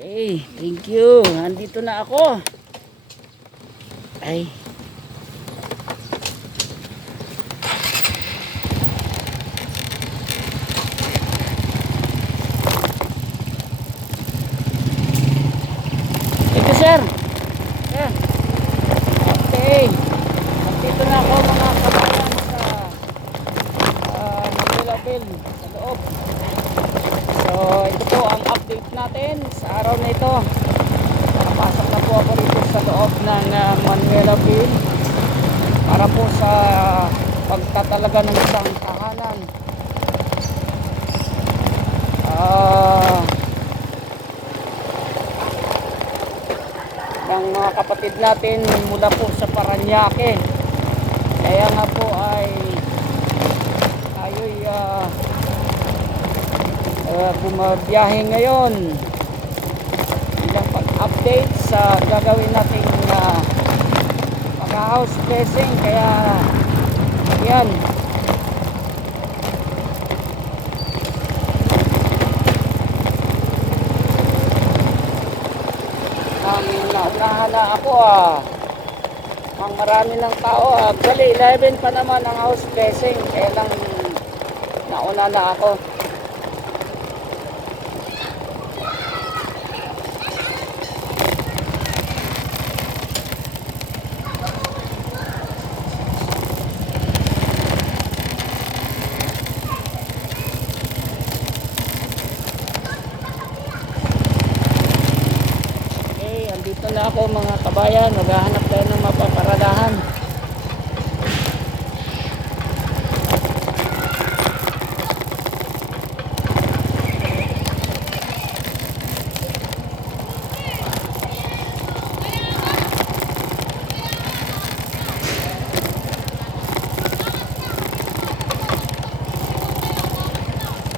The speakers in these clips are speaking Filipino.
Okay, thank you. Nandito na ako. Ay. Thank you, sir. Yan. Okay. Nandito na ako mga kabayan sa Manila Bill sa loob. So, ito po ang update natin sa araw na ito. Nakapasok na po ako rito sa loob ng Manuela Bill para po sa pagtatalaga ng isang tahanan. Ng mga kapatid natin mula po sa Paranaque. Kaya nga po ay tayo'y bumabiyahe ngayon bilang pag-update sa gagawin nating pag-house blessing. Kaya yan, ang naunahala ako ang marami ng tao. Actually 11 pa naman ang house blessing, kaya lang nauna na ako. Dito na ako mga kabayan, maghahanap tayo ng mapaparadahan.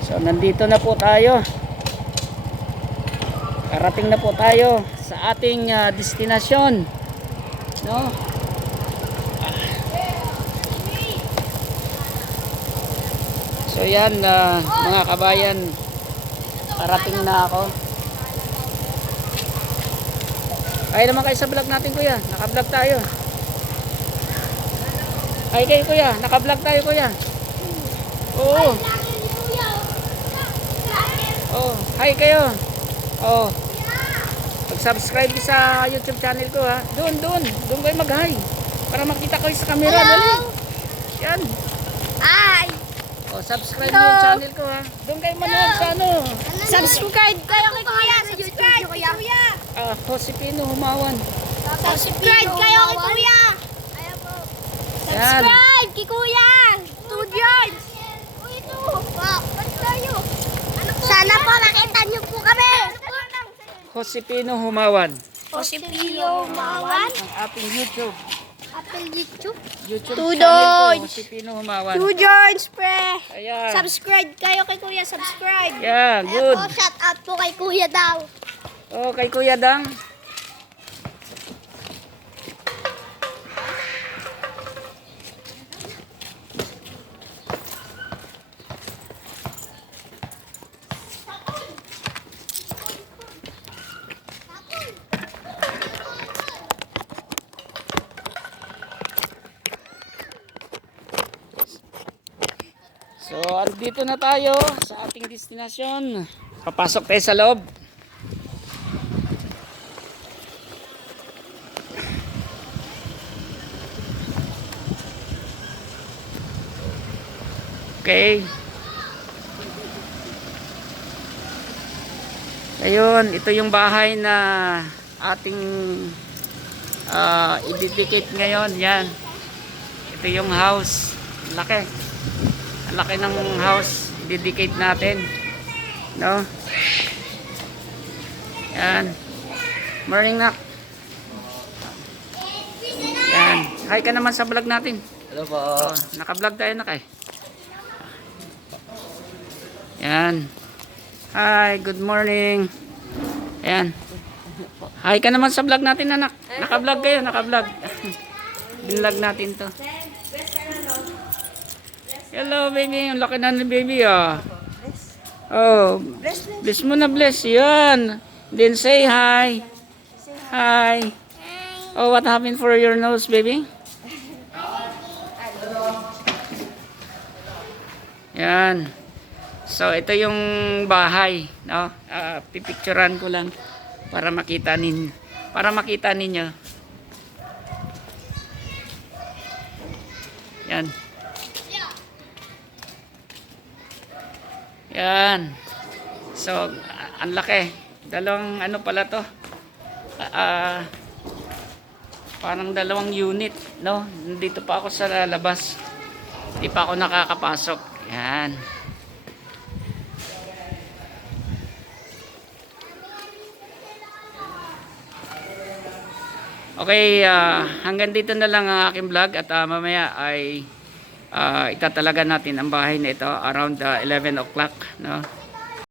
So nandito na po tayo. Karating na po tayo sa ating destinasyon, no? So yan mga kabayan, karating na ako. Ay naman kayo sa vlog natin, kuya. Naka-vlog tayo. Ay kayo, kuya. Naka-vlog tayo, kuya. Oo. Oh, hi kayo. Oh. Subscribe sa YouTube channel ko, ha. Doon kayo mag-hi para makita kayo sa camera. Dali. Yan. Hi. Oh, subscribe yung channel ko, ha. Doon kayo manood sa ano. Subscribe kayo kay Kuya. Subscribe kay Kuya. Josepino Humawan. Subscribe kayo kay Kuya. Ayan po. Subscribe kay Kuya. 2 yards. Ito. Ba't kayo? Sana po makita niyo po kami. Josepino Humawan. Josepino Humawan. Ang ating YouTube. Apple YouTube. YouTube 2 channel ko, yards. Josepino Humawan. 2 yards, pre. Ayan. Subscribe kayo kay Kuya. Subscribe. Yeah, good. Ayan po, shout out po kay Kuya daw. Oh, kay Kuya Dang. So, andito na tayo sa ating destinasyon. Papasok tayo sa loob. Okay. Ayun, ito yung bahay na ating i-dedicate ngayon. Yan. Ito yung house. Laki. Laki ng house dedicate natin, no? Yan. Morning, nak. Yan. Hi ka naman sa vlog natin. Hello po. Oh, naka-vlog tayo, nak, eh. Yan. Hi, good morning. Yan. Hi ka naman sa vlog natin, anak. Naka-vlog kayo, naka-vlog. Binlog natin to. Hello, baby. Ang laki na ni baby, ah. Oh, bless mo na, bless. Yan. Then say hi. Hi. Oh, what happened for your nose, baby? Yan. So, ito yung bahay, no? Pipicturean ko lang para makita ninyo. Yan. Yan. So, ang laki. Dalawang ano pala to? Parang dalawang unit, no? Nandito pa ako sa labas. Hindi pa ako nakakapasok. Yan. Okay, hanggang dito na lang ang aking vlog at mamaya ay itatalaga natin ang bahay na ito around 11 o'clock, no?